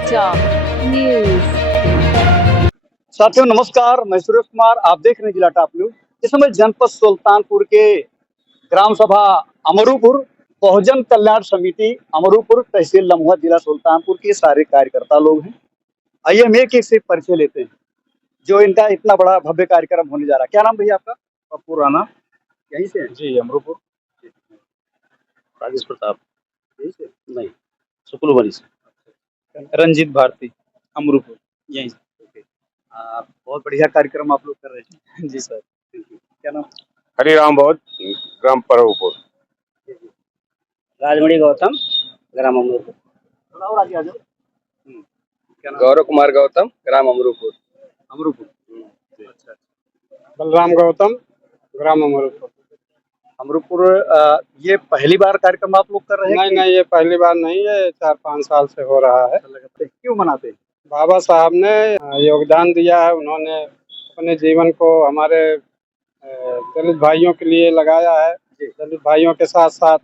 चर्चा न्यूज। साथियों नमस्कार, मैं सुरेश कुमार, आप देख रहे हैं जिला टॉप न्यूज। इस समय जनपद सुल्तानपुर के ग्राम सभा अमरूपुर बहुजन कल्याण समिति अमरूपुर तहसील लम्होआ जिला सुल्तानपुर के सारे कार्यकर्ता लोग हैं। आइए हम एक एक से परिचय लेते हैं जो इनका इतना बड़ा भव्य कार्यक्रम होने जा रहा है। क्या नाम भैया आपका? पप्पू राणा, यहीं से हैं? जी अमरूपुर। राजेश प्रताप यहीं से नहीं, सुकुलवरी से। रंजीत भारती अमरूपुर यहीं से। बहुत बढ़िया कार्यक्रम आप लोग कर रहे हैं। जी सर। क्या नाम? हरिराम बहुत ग्राम परवपुर। राजमणि गौतम ग्राम अमरूपुर। थोड़ा और आगे आ जाओ। क्या नाम? गौरव कुमार गौतम ग्राम अमरूपुर। अमरूपुर। अच्छा। बलराम गौतम ग्राम अमरूपुर। अमरूपुर ये पहली बार कार्यक्रम आप लोग कर रहे हैं? नहीं, ये पहली बार नहीं है, 4-5 साल से हो रहा है। क्यों मनाते हैं? बाबा साहब ने योगदान दिया है, उन्होंने अपने जीवन को हमारे दलित भाइयों के लिए लगाया है। दलित भाइयों के साथ साथ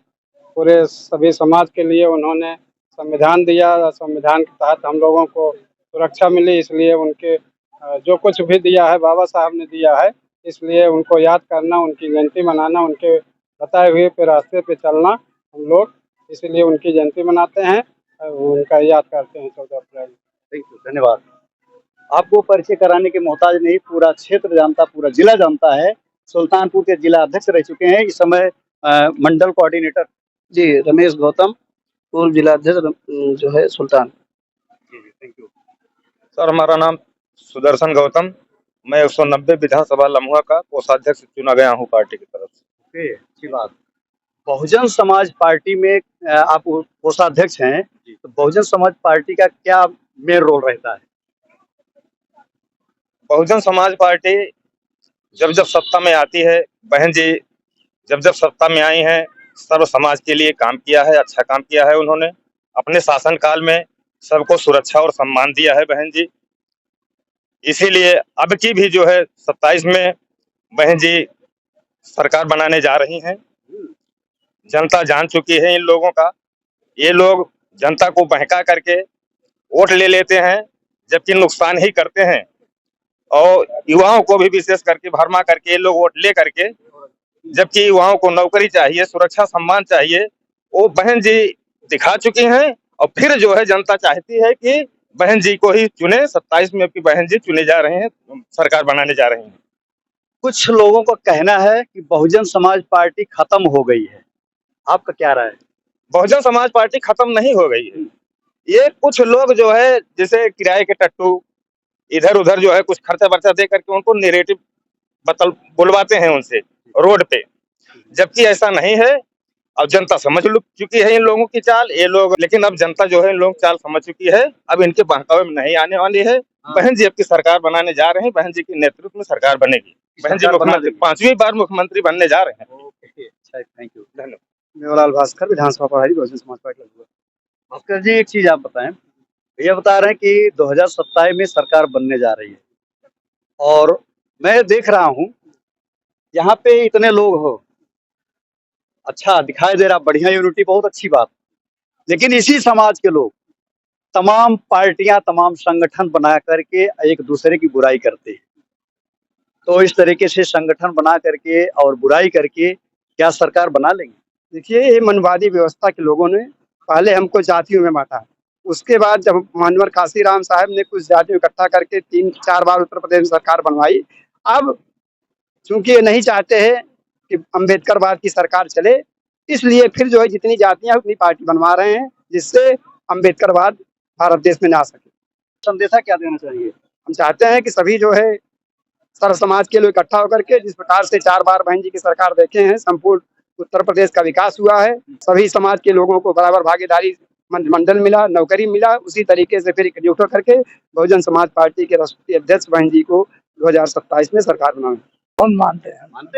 पूरे सभी समाज के लिए उन्होंने संविधान दिया। संविधान के तहत हम लोगों को सुरक्षा मिली, इसलिए उनके जो कुछ भी दिया है बाबा साहब ने दिया है, इसलिए उनको याद करना, उनकी जयंती मनाना, उनके बताए हुए पे रास्ते पे चलना हम लोग इसीलिए उनकी जयंती मनाते हैं, उनका याद करते हैं 14 अप्रैल। थैंक यू, धन्यवाद। आपको परिचय कराने के मोहताज नहीं, पूरा क्षेत्र जानता, पूरा जिला जानता है। सुल्तानपुर के जिला अध्यक्ष रह चुके हैं, इस समय मंडल कोऑर्डिनेटर। जी रमेश गौतम, पूर्व जिला अध्यक्ष जो है सुल्तान। थैंक यू सर, हमारा नाम सुदर्शन गौतम, मैं 190 विधानसभा लम्होआ का कोषाध्यक्ष चुना गया हूँ पार्टी की तरफ से। अच्छी बात। बहुजन समाज पार्टी में आप कोषाध्यक्ष हैं, तो बहुजन समाज पार्टी का क्या मेन रोल रहता है? बहुजन समाज पार्टी जब जब सत्ता में आती है, बहन जी जब जब सत्ता में आई हैं, सर्व समाज के लिए काम किया है, अच्छा काम किया है। उन्होंने अपने शासनकाल में सबको सुरक्षा और सम्मान दिया है बहन जी। इसीलिए अब की भी जो है 27 में बहन जी सरकार बनाने जा रही हैं। जनता जान चुकी है इन लोगों का। ये लोग जनता को बहका करके वोट ले लेते हैं, जबकि नुकसान ही करते हैं। और युवाओं को भी विशेष करके भरमा करके ये लोग वोट ले करके, जबकि युवाओं को नौकरी चाहिए, सुरक्षा सम्मान चाहिए, वो बहन जी दिखा चुकी हैं। और फिर जो है जनता चाहती है कि बहन जी को ही चुने। 27 में अपनी बहन जी चुने जा रहे हैं, सरकार बनाने जा रहे हैं। कुछ लोगों का कहना है कि बहुजन समाज पार्टी खत्म हो गई है, आपका क्या राय है? बहुजन समाज पार्टी खत्म नहीं हो गई है। ये कुछ लोग जो है जैसे किराए के टट्टू इधर उधर जो है कुछ खर्चा वर्चा दे करके उनको नेरेटिव बुलवाते हैं उनसे रोड पे, जबकि ऐसा नहीं है। अब जनता समझ चुकी है इन लोगों की चाल, ये लोग, लेकिन अब जनता जो है इन लोग चाल समझ चुकी है, अब इनके बहकावे में नहीं आने वाली है। बहन जी अब की सरकार बनाने जा रहे हैं, बहन जी के नेतृत्व में सरकार बनेगी। बहन जी मुख्यमंत्री 5वीं बार मुख्यमंत्री बनने जा रहे हैं। अच्छा, थैंक यू, धन्यवाद। मेवालाल भास्कर, विधानसभा प्रभारी, बहुजन समाज पार्टी। भास्कर जी, एक चीज आप बताएं, भैया बता रहे हैं कि 2027 में सरकार बनने जा रही है, और मैं देख रहा हूँ यहाँ पे इतने लोग हो, अच्छा दिखाई दे रहा, बढ़िया यूनिटी, बहुत अच्छी बात। लेकिन इसी समाज के लोग तमाम पार्टियां, तमाम संगठन बना करके एक दूसरे की बुराई करते हैं। तो इस तरीके से संगठन बना करके और बुराई करके क्या सरकार बना लेंगे? देखिए, ये मनवादी व्यवस्था के लोगों ने पहले हमको जातियों में बांटा, उसके बाद जब मानवर काशीराम साहब ने कुछ जातियों इकट्ठा करके 3-4 बार उत्तर प्रदेश में सरकार बनवाई। अब चूंकि ये नहीं चाहते हैं कि अम्बेडकरवाद की सरकार चले, इसलिए फिर जो है जितनी जातियां उतनी पार्टी बनवा रहे हैं, जिससे अम्बेडकरवाद भारत देश में ना आ सके। संदेशा क्या देना चाहिए? हम चाहते हैं कि सभी जो है सर्व समाज के लोग इकट्ठा होकर के, जिस प्रकार से 4 बार बहन जी की सरकार देखे हैं, संपूर्ण उत्तर प्रदेश का विकास हुआ है, सभी समाज के लोगों को बराबर भागीदारी मंडल मिला, नौकरी मिला, उसी तरीके से फिर इकट्ठा करके बहुजन समाज पार्टी के राष्ट्रीय अध्यक्ष बहन जी को 2027 में सरकार बनाएंगे। हम मानते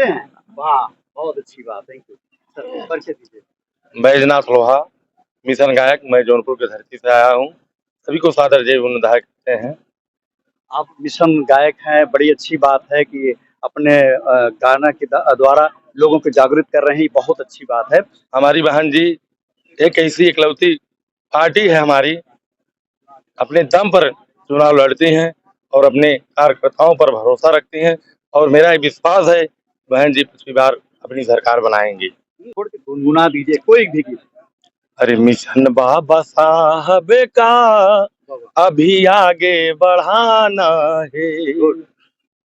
हैं। वाह, बहुत अच्छी बात, थैंक यू सर। परिचय दीजिए। बैजनाथ लोहा, मिशन गायक, मैं जौनपुर की धरती से आया हूँ। सभी को सादर जय विधायक कहते हैं। आप मिशन गायक हैं, बड़ी अच्छी बात है कि अपने गाना के द्वारा लोगों को जागरूक कर रहे हैं, बहुत अच्छी बात है। हमारी बहन जी एक ऐसी इकलौती पार्टी है हमारी, अपने दम पर चुनाव लड़ती हैं और अपने कार्यकर्ताओं पर भरोसा रखती हैं और मेरा ये विश्वास है बहन जी पिछली बार अपनी सरकार बनाएंगी। थोड़ी सी गुनगुना दीजिए कोई भी गीत। अरे मिशन बाबा साहब का अभी आगे बढ़ाना है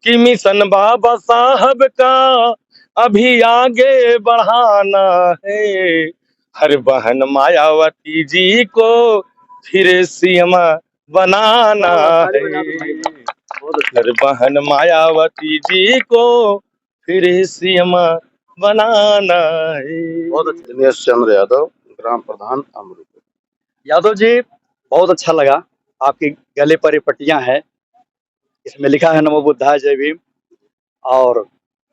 कि मिशन बाबा साहब का अभी आगे बढ़ाना है। हर बहन मायावती जी को फिर सीएम बनाना है। हर बहन मायावती जी को फिर सीएम बनाना है। बहुत अच्छा। दिनेश चंद्र यादव, ग्राम प्रधान अमरूपुर। यादव जी बहुत अच्छा लगा, आपके गले पर ये पट्टियां हैं, इसमें लिखा है नमो बुद्धाय जय भीम। और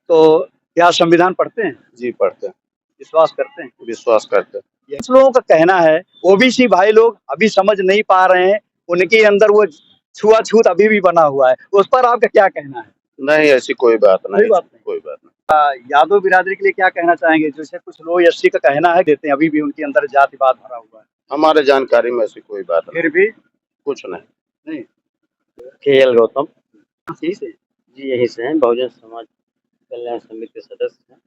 तो क्या संविधान पढ़ते हैं, जी पढ़ते हैं, विश्वास करते हैं? विश्वास करते हैं। ये कुछ लोगों का कहना है ओबीसी भाई लोग अभी समझ नहीं पा रहे हैं, उनके अंदर वो छुआछूत अभी भी बना हुआ है, उस पर आपका क्या कहना है? नहीं, ऐसी कोई बात नहीं, बात नहीं। कोई बात नहीं। यादव बिरादरी के लिए क्या कहना चाहेंगे? जैसे कुछ लोग एससी का कहना है देते हैं, अभी भी उनके अंदर जातिवाद भरा हुआ है। हमारे जानकारी में ऐसी कोई बात नहीं, फिर भी कुछ नहीं। नहीं। KL गौतम सही से जी यहीं से हैं, बहुजन समाज कल्याण समिति के सदस्य हैं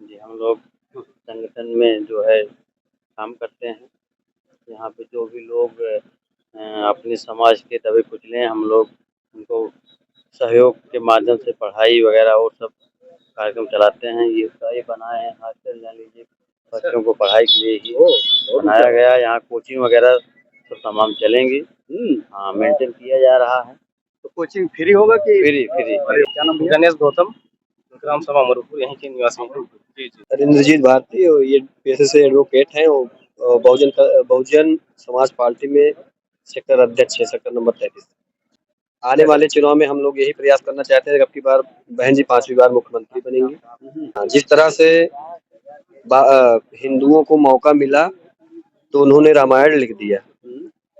जी। हम लोग संगठन में जो है काम करते हैं। यहाँ पे जो भी लोग अपने समाज के दबे कुचले हैं, हम लोग उनको सहयोग के माध्यम से पढ़ाई वगैरह और सब कार्यक्रम चलाते हैं। ये बनाए हैं हॉस्टल, जान लीजिए बच्चों को पढ़ाई के लिए ही बनाया गया। यहाँ कोचिंग वगैरह सब तमाम चलेंगी। हाँ, मेंटेन किया जा रहा है। तो कोचिंग फ्री होगा कि फ्री? क्या नाम भैया? गणेश गौतम, ग्राम सभा अमरूपुर, यहीं के निवासी हैं। जी जी। इंद्रजीत भारती, और ये पेशे से एडवोकेट हैं और बहुजन समाज पार्टी में सेक्टर अध्यक्ष है, सेक्टर नंबर 33। आने वाले चुनाव में हम लोग यही प्रयास करना चाहते हैं कि अब की बार बहन जी 5वीं बार मुख्यमंत्री बनेंगी। जिस तरह से हिंदुओं को मौका मिला तो उन्होंने रामायण लिख दिया,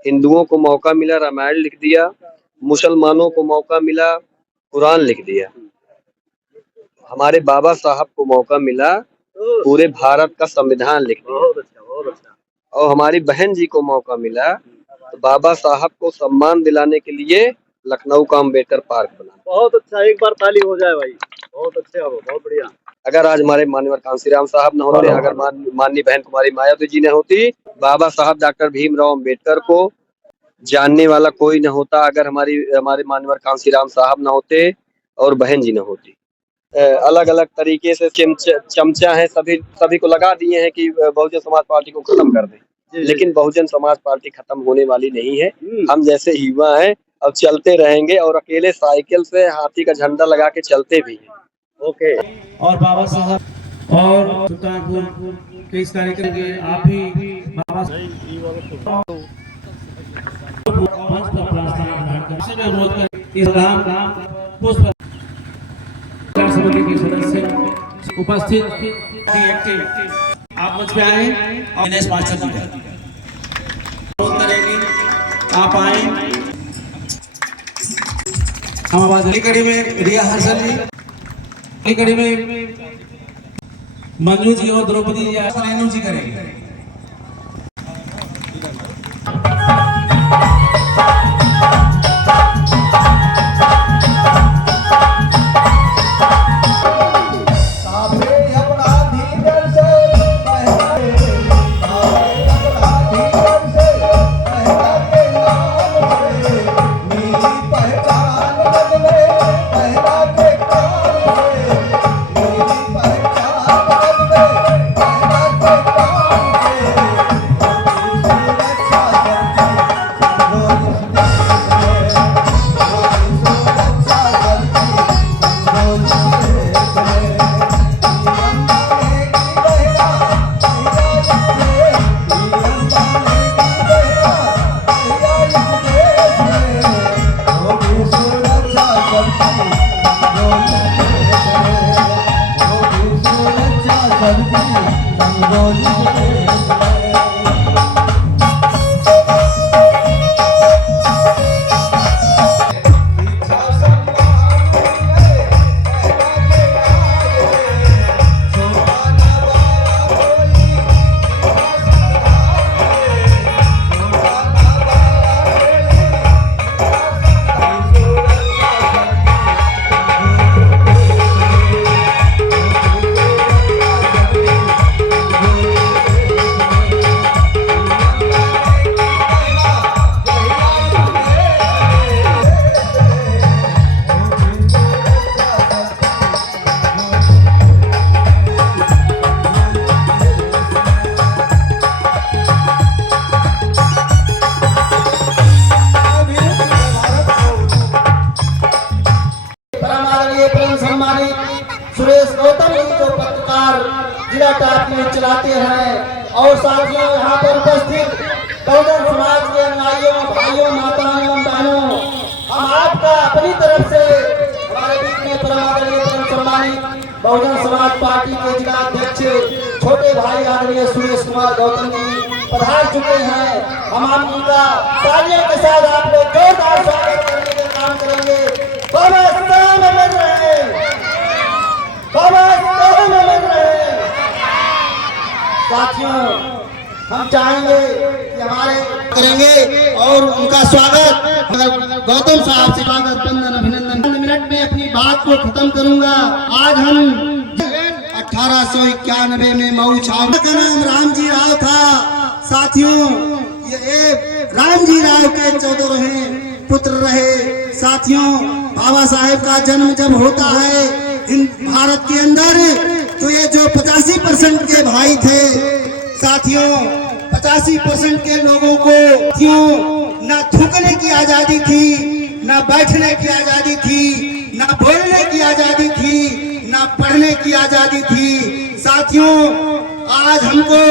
हिंदुओं को मौका मिला रामायण लिख दिया, मुसलमानों को मौका मिला कुरान लिख दिया। हमारे बाबा साहब को मौका मिला पूरे भारत का संविधान लिख दिया। बहुत अच्छा, बहुत अच्छा। और हमारी बहन जी को मौका मिला तो बाबा साहब को सम्मान दिलाने के लिए लखनऊ का अम्बेडकर पार्क बना। बहुत अच्छा, एक बार ताली हो जाए भाई, बहुत अच्छा, बहुत बढ़िया। अगर आज हमारे माननीय कांसीराम साहब न होते, अगर माननीय बहन कुमारी मायावती जी ने होती, बाबा साहब डॉक्टर भीमराव अम्बेडकर को जानने वाला कोई न होता, अगर हमारे माननीय कांसीराम साहब न होते और बहन जी न होती। अलग अलग तरीके से चमचा है, सभी को लगा दिए हैं कि बहुजन समाज पार्टी को खत्म कर दें, लेकिन बहुजन समाज पार्टी खत्म होने वाली नहीं है। हम जैसे युवा हैं अब चलते रहेंगे और अकेले साइकिल से हाथी का झंडा लगा के चलते भी हैं। ओके। और बाबा साहब और सुल्तानपुर के इस कार्यक्रम के आप ही बाबा मंच पर प्रार्थना करते हैं। अनुरोध करें इस राम पुष्प समिति के सदस्य उपस्थित आप मंच पे आए और दिनेश मास्टर जी अनुरोध करेंगे आप आए। हम आवाज अगली कड़ी में रिया हर्षल जी, अगली कड़ी में मंजू जी और द्रौपदी जी, रेणु जी करेंगे। परिवार जिला टापी चलाते हैं। और साथियों यहाँ पर उपस्थित बहुजन समाज के अनुयायियों, भाइयों, माताओं एवं बहनों, हम आपका अपनी तरफ से हमारे बीच में परम आदरणीय परम सम्मानित बहुजन समाज पार्टी के जिला अध्यक्ष छोटे भाई आदरणीय सुरेश कुमार गौतम जी पधार चुके हैं। हम उनका तालियों के साथ आप लोग जोरदार स्वागत करने का काम करेंगे। बाबा साहब अमर रहे, बाबा साहब अमर रहे। साथियों हम चाहेंगे कि हमारे करेंगे और उनका स्वागत गौतम साहब से स्वागत वंदन अभिनंदन। मिनट में अपनी बात को खत्म करूंगा। आज हम 1891 में मऊ छावनी का नाम रामजी राव था। साथियों ये रामजी राव के 14 पुत्र रहे। साथियों बाबा साहेब का जन्म जब होता है भारत के अंदर तो ये जो 85% के भाई थे, साथियों 85% के लोगों को न थूकने की आजादी थी, न बैठने की आजादी थी, न बोलने की आजादी थी, न पढ़ने की आजादी थी। साथियों आज हमको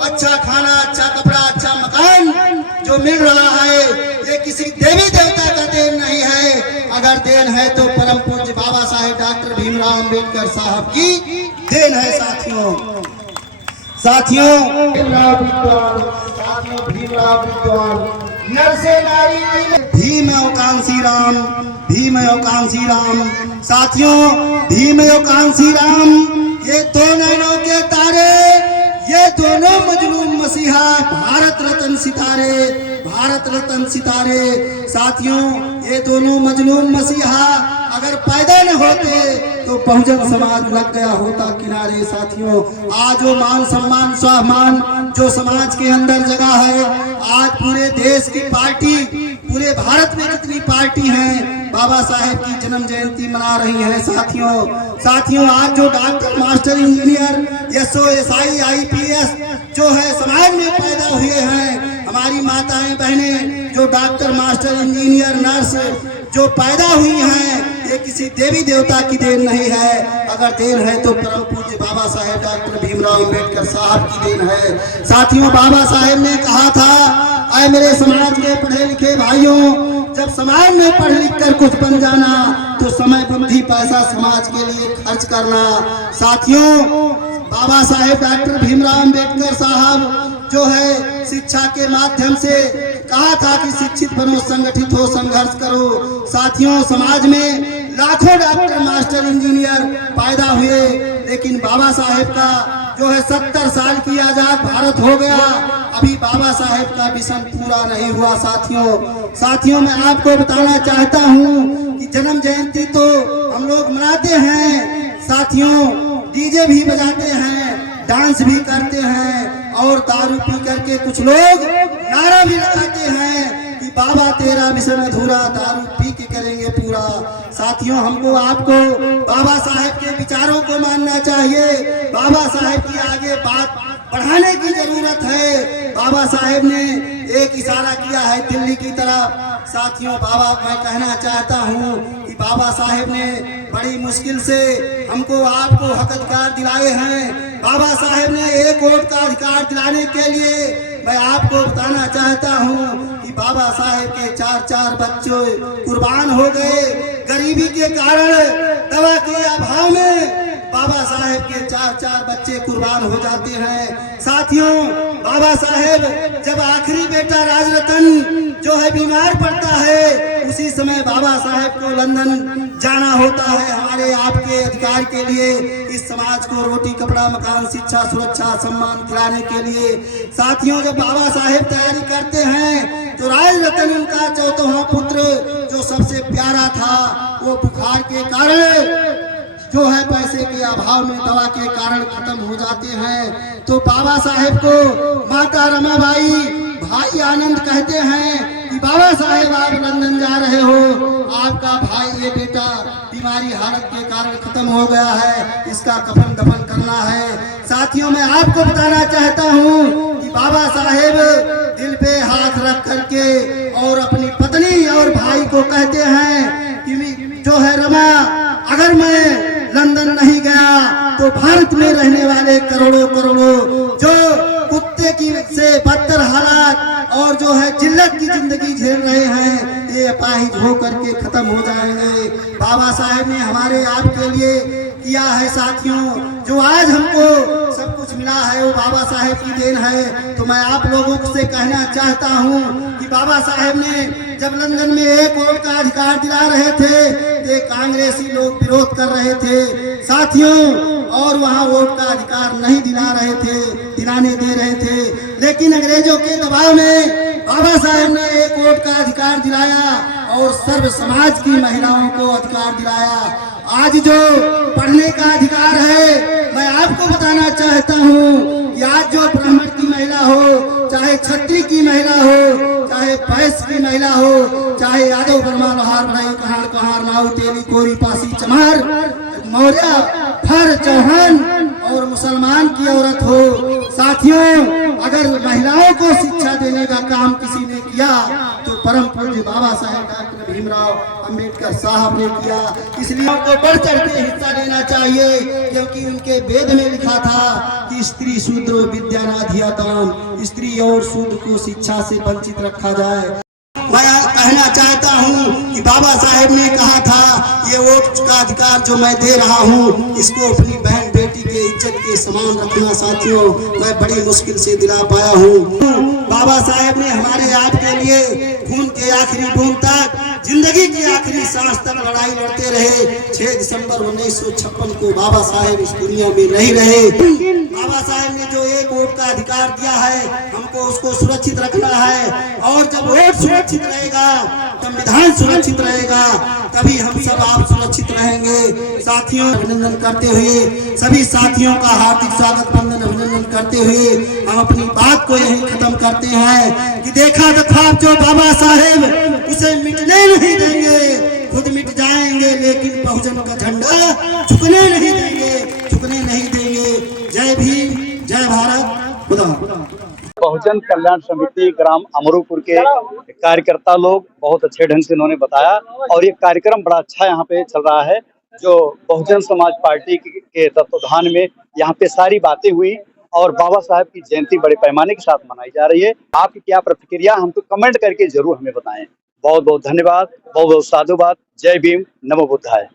अच्छा खाना, अच्छा कपड़ा, अच्छा मकान जो मिल रहा है ये किसी देवी देवता का देन नहीं है। अगर देन है तो परम पूज्य बाबा साहेब डॉक्टर भीमराव अंबेडकर साहब की देन है। साथियों भीमराव विद्वान नर से नारी भीम कांसी राम, भीम कांसी राम। साथियों भीम कांसी राम ये दो नैनों के तारे, ये दोनों मजलूम मसीहा, भारत रत्न सितारे, भारत रत्न सितारे। साथियों ये दोनों मजलूम मसीहा अगर पैदा न होते तो बहुजन समाज लग गया होता किनारे। साथियों आज वो मान सम्मान स्वाभिमान जो समाज के अंदर जगह है, आज पूरे देश की पार्टी, पूरे भारत में कितनी पार्टी हैं बाबा साहेब की जन्म जयंती मना रही हैं। साथियों आज जो doctor, master, engineer, SO, SI, IPS जो है समाज में पैदा हुए हैं, हमारी माताएं बहनें जो डॉक्टर, मास्टर, इंजीनियर, नर्स जो पैदा हुई हैं, ये किसी देवी देवता की देन नहीं है। अगर देन है तो परम पूज्य बाबा साहेब डॉक्टर भीमराव अंबेडकर साहब की देन है। साथियों बाबा साहेब ने कहा था, आए मेरे समाज के पढ़े लिखे भाइयों, जब समाज में पढ़ लिख कर कुछ बन जाना तो समय, बुद्धि, पैसा समाज के लिए खर्च करना। साथियों बाबा साहेब डॉक्टर भीमराव अंबेडकर साहब जो है शिक्षा के माध्यम से कहा था कि शिक्षित बनो, संगठित हो, संघर्ष करो। साथियों समाज में लाखों डॉक्टर, मास्टर, इंजीनियर पैदा हुए, लेकिन बाबा साहेब का जो है 70 साल की आजाद भारत हो गया, अभी बाबा साहेब का मिशन पूरा नहीं हुआ। साथियों मैं आपको बताना चाहता हूँ कि जन्म जयंती तो हम लोग मनाते हैं। साथियों डीजे भी बजाते हैं, डांस भी करते हैं और दारू पी करके कुछ लोग नारा भी लगाते हैं कि बाबा तेरा मिशन अधूरा, दारू पी के करेंगे पूरा। साथियों हमको आपको बाबा साहेब के विचारों को मानना चाहिए। बाबा साहेब की आगे बात बढ़ाने की जरूरत है। बाबा साहेब ने एक इशारा किया है दिल्ली की तरफ। साथियों बाबा मैं कहना चाहता हूँ कि बाबा साहेब ने बड़ी मुश्किल से हमको आपको हक अधिकार दिलाए हैं। बाबा साहेब ने एक वोट का अधिकार दिलाने के लिए मैं आपको बताना चाहता हूँ कि बाबा साहेब के 4 बच्चे कुर्बान हो गए गरीबी के कारण। दवा के अभाव में बाबा साहेब के 4 बच्चे कुर्बान हो जाते हैं। साथियों बाबा साहेब जब आखिरी बेटा राजरतन जो है बीमार पड़ता है, उसी समय बाबा साहेब को लंदन जाना होता है हमारे आपके अधिकार के लिए, इस समाज को रोटी, कपड़ा, मकान, शिक्षा, सुरक्षा, सम्मान दिलाने के लिए। साथियों जब बाबा साहेब तैयारी करते हैं तो राजरतन उनका 4वां पुत्र जो सबसे प्यारा था वो बुखार के कारण जो है पैसे के अभाव में, दवा के कारण खत्म हो जाते हैं। तो बाबा साहेब को माता रमाबाई, भाई आनंद कहते हैं कि बाबा साहेब आप लंदन जा रहे हो, आपका भाई ये बेटा बीमारी हालत के कारण खत्म हो गया है, इसका कफन दफन करना है। साथियों मैं आपको बताना चाहता हूँ कि बाबा साहेब दिल पे हाथ रख करके और अपनी पत्नी और भाई को कहते हैं कि जो है रमा, अगर मैं लंदन नहीं गया तो भारत में रहने वाले करोड़ों करोड़ों जो कुत्ते की से बदतर हालात और जो है जिल्लत की जिंदगी झेल रहे हैं, ये अपाहिज होकर के खत्म हो जाएंगे। बाबा साहेब ने हमारे आपके लिए किया है साथियों, जो आज हमको सब कुछ मिला है वो बाबा साहेब की देन है। तो मैं आप लोगों से कहना चाहता हूँ कि बाबा साहेब ने जब लंदन में एक वोट का अधिकार दिला रहे थे तो कांग्रेसी लोग विरोध कर रहे थे साथियों, और वहाँ वोट का अधिकार नहीं दिलाने दे रहे थे, लेकिन अंग्रेजों के दबाव में बाबा साहेब ने एक वोट का अधिकार दिलाया और सर्व समाज की महिलाओं को अधिकार दिलाया। आज जो पढ़ने का अधिकार है, मैं आपको बताना चाहता हूँ कि आज जो ब्राह्मण की महिला हो, चाहे क्षत्रिय की महिला हो, चाहे वैश्य की महिला हो, चाहे यादव वर्मा लोहार बढ़ाई कहार कहार नाव तेली कोरी पासी चमार मौर्य फर चौहान और मुसलमान की औरत हो, साथियों अगर महिलाओं को शिक्षा देने का काम किसी ने किया तो परम पूज्य बाबा साहेब डॉक्टर भीमराव अंबेडकर साहब ने किया। इसलिए उनको बढ़ चढ़ के हिस्सा लेना चाहिए, क्योंकि उनके वेद में लिखा था कि स्त्री शूद्रो विद्या नाधियाताम, स्त्री और शूद्र को शिक्षा से वंचित रखा जाए। मैं कहना चाहता हूँ कि बाबा साहेब ने कहा था ये वोट का अधिकार जो मैं दे रहा हूँ इसको अपनी बहन बेटी के इज्जत के समान रखना साथियों, मैं बड़ी मुश्किल से दिला पाया हूँ। बाबा साहेब ने हमारे आप के लिए खून के आखिरी बूंद तक, जिंदगी की आखिरी सांस तक लड़ाई लड़ते रहे। 6 दिसंबर 1956 को बाबा साहेब इस दुनिया में नहीं रहे। बाबा साहेब ने जो एक वोट का अधिकार दिया है हमको उसको सुरक्षित रखना है, और जब वोट सुरक्षित रहेगा संविधान सुरक्षित रहेगा तभी हम सब आप सुरक्षित रहेंगे। साथियों अभिनंदन करते हुए सभी साथियों का हार्दिक स्वागत वंदन अभिनंदन करते हुए हम अपनी बात को यही खत्म करते हैं कि देखा तो ख्वाब जो बाबा साहेब उसे मिटने नहीं देंगे, खुद मिट जाएंगे लेकिन बहुजन का झंडा झुकने नहीं देंगे, झुकने नहीं देंगे। जय भीम, जय भारत, खुदा। बहुजन कल्याण समिति ग्राम अमरूपुर के कार्यकर्ता लोग बहुत अच्छे ढंग से उन्होंने बताया, और ये कार्यक्रम बड़ा अच्छा यहाँ पे चल रहा है। जो बहुजन समाज पार्टी के तत्वाधान में यहाँ पे सारी बातें हुई और बाबा साहेब की जयंती बड़े पैमाने के साथ मनाई जा रही है। आपकी क्या प्रतिक्रिया हम तो कमेंट करके जरूर हमें बताएं। बहुत बहुत धन्यवाद, बहुत बहुत साधुवाद। जय भीम, नमो बुद्धाय।